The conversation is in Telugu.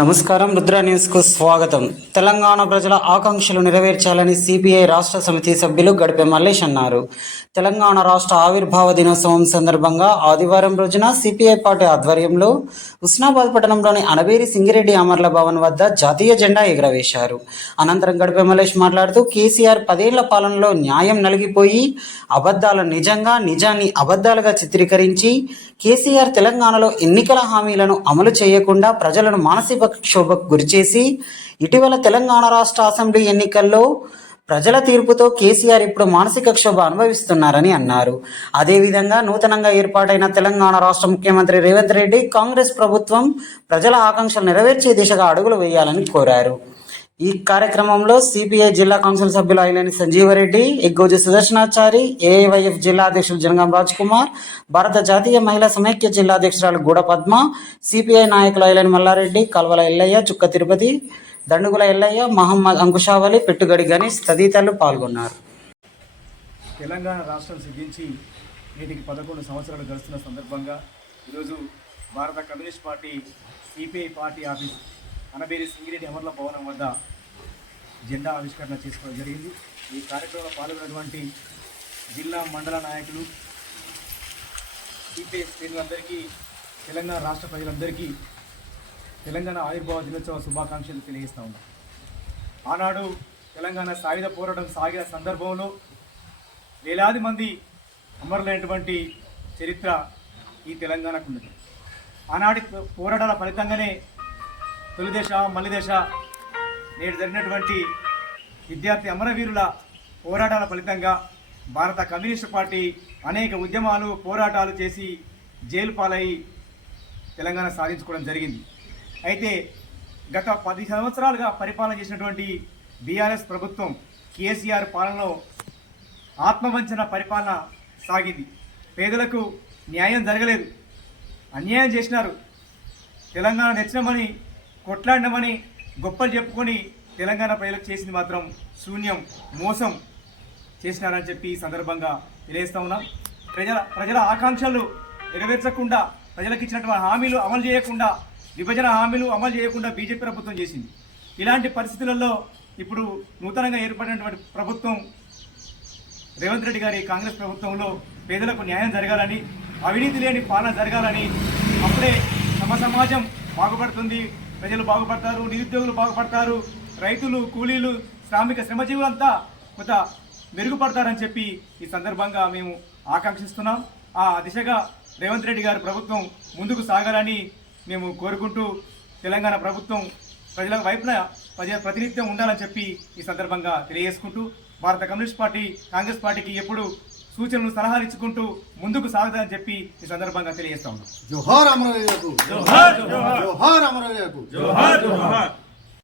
నమస్కారం. రుద్ర న్యూస్కు స్వాగతం. తెలంగాణ ప్రజల ఆకాంక్షలు నెరవేర్చాలని సిపిఐ రాష్ట్ర సమితి సభ్యులు గడిపే మల్లేష్ అన్నారు. తెలంగాణ రాష్ట్ర ఆవిర్భావ దినోత్సవం సందర్భంగా ఆదివారం రోజున సిపిఐ పార్టీ ఆధ్వర్యంలో ఉస్నాబాద్ పట్టణంలోని అనబేరి సింగిరెడ్డి అమర్ల భవన్ వద్ద జాతీయ జెండా ఎగురవేశారు. అనంతరం గడిపే మల్లేష్ మాట్లాడుతూ కేసీఆర్ 10 ఏళ్ల పాలనలో న్యాయం నలిగిపోయి అబద్ధాల నిజంగా, నిజాన్ని అబద్ధాలుగా చిత్రీకరించి కేసీఆర్ తెలంగాణలో ఎన్నికల హామీలను అమలు చేయకుండా ప్రజలను మానసిక క్షోభకు గురిచేసి ఇటీవల తెలంగాణ రాష్ట్ర అసెంబ్లీ ఎన్నికల్లో ప్రజల తీర్పుతో కేసీఆర్ ఇప్పుడు మానసిక క్షోభ అనుభవిస్తున్నారని అన్నారు. అదేవిధంగా నూతనంగా ఏర్పాటైన తెలంగాణ రాష్ట్ర ముఖ్యమంత్రి రేవంత్ రెడ్డి కాంగ్రెస్ ప్రభుత్వం ప్రజల ఆకాంక్షలు నెరవేర్చే దిశగా అడుగులు వేయాలని కోరారు. ఈ కార్యక్రమంలో సిపిఐ జిల్లా కౌన్సిల్ సభ్యులు అయిలేని సంజీవరెడ్డి, ఎగ్గోజు సుదర్శనాచారి, ఏఐవైఎఫ్ జిల్లా అధ్యక్షులు జనగాం రాజ్ కుమార్, భారత జాతీయ మహిళా సమైక్య జిల్లా అధ్యక్షురాలు గూడ పద్మ, సిపిఐ నాయకులు అయిలేని మల్లారెడ్డి, కల్వల ఎల్లయ్య, చుక్క తిరుపతి, దండుగుల ఎల్లయ్య, మహమ్మద్ అంకుషావలి, పెట్టుగడి గణేష్ తదితరులు పాల్గొన్నారు. తెలంగాణ రాష్ట్రం సిద్ధించి నేటికి 11 సంవత్సరాలు గడుస్తున్న సందర్భంగా ఈరోజు భారత communist party CPI party office Anabheri Singireddy Amarla భవనం వద్ద జెండా ఆవిష్కరణ చేసుకోవడం జరిగింది. ఈ కార్యక్రమంలో పాల్గొన్నటువంటి జిల్లా మండల నాయకులు, సిపిఐ శ్రేణులందరికీ, తెలంగాణ రాష్ట్ర ప్రజలందరికీ తెలంగాణ ఆవిర్భావ దినోత్సవ శుభాకాంక్షలు తెలియజేస్తూ ఉన్నాం. ఆనాడు తెలంగాణ సాయుధ పోరాటం సాగిన సందర్భంలో వేలాది మంది అమరులైనటువంటి చరిత్ర ఈ తెలంగాణకు ఉన్నది. ఆనాటి పోరాటాల ఫలితంగానే తొలిదశ, మలిదశ, నేడు జరిగినటువంటి విద్యార్థి అమరవీరుల పోరాటాల ఫలితంగా భారత కమ్యూనిస్టు పార్టీ అనేక ఉద్యమాలు, పోరాటాలు చేసి జైలు పాలై తెలంగాణ సాధించుకోవడం జరిగింది. అయితే గత 10 సంవత్సరాలుగా పరిపాలన చేసినటువంటి బీఆర్ఎస్ ప్రభుత్వం కేసీఆర్ పాలనలో ఆత్మవంచన పరిపాలన సాగింది. పేదలకు న్యాయం జరగలేదు, అన్యాయం చేసినారు. తెలంగాణ తెచ్చినామని, కొట్లాడినామని గొప్పలు చెప్పుకొని తెలంగాణ ప్రజలకు చేసింది మాత్రం శూన్యం, మోసం చేసినారని చెప్పి ఈ సందర్భంగా తెలియజేస్తూ ఉన్నాం. ప్రజల ఆకాంక్షలు నెరవేర్చకుండా, ప్రజలకు ఇచ్చినటువంటి హామీలు అమలు చేయకుండా, విభజన హామీలు అమలు చేయకుండా బీజేపీ ప్రభుత్వం చేసింది. ఇలాంటి పరిస్థితులలో ఇప్పుడు నూతనంగా ఏర్పడినటువంటి ప్రభుత్వం రేవంత్ రెడ్డి గారి కాంగ్రెస్ ప్రభుత్వంలో పేదలకు న్యాయం జరగాలని, అవినీతి లేని పాలన జరగాలని, అప్పుడే సమాజం బాగుపడుతుంది, ప్రజలు బాగుపడతారు, నిరుద్యోగులు బాగుపడతారు, రైతులు, కూలీలు, శ్రామిక శ్రమజీవులంతా కొంత మెరుగుపడతారని చెప్పి ఈ సందర్భంగా మేము ఆకాంక్షిస్తున్నాం. ఆ దిశగా రేవంత్ రెడ్డి గారి ప్రభుత్వం ముందుకు సాగాలని మేము కోరుకుంటూ, తెలంగాణ ప్రభుత్వం ప్రజల వైపున ప్రతినిత్యం ఉండాలని చెప్పి ఈ సందర్భంగా తెలియజేసుకుంటూ, భారత కమ్యూనిస్ట్ పార్టీ కాంగ్రెస్ పార్టీకి ఎప్పుడు సూచనలు, సలహాలు ఇచ్చుకుంటూ ముందుకు సాగుతారని చెప్పి ఈ సందర్భంగా తెలియజేస్తా ఉన్నాం. జోహార్ అమరవీరులకు, జోహార్ జోహార్, జోహార్ అమరవీరులకు, జోహార్ జోహార్.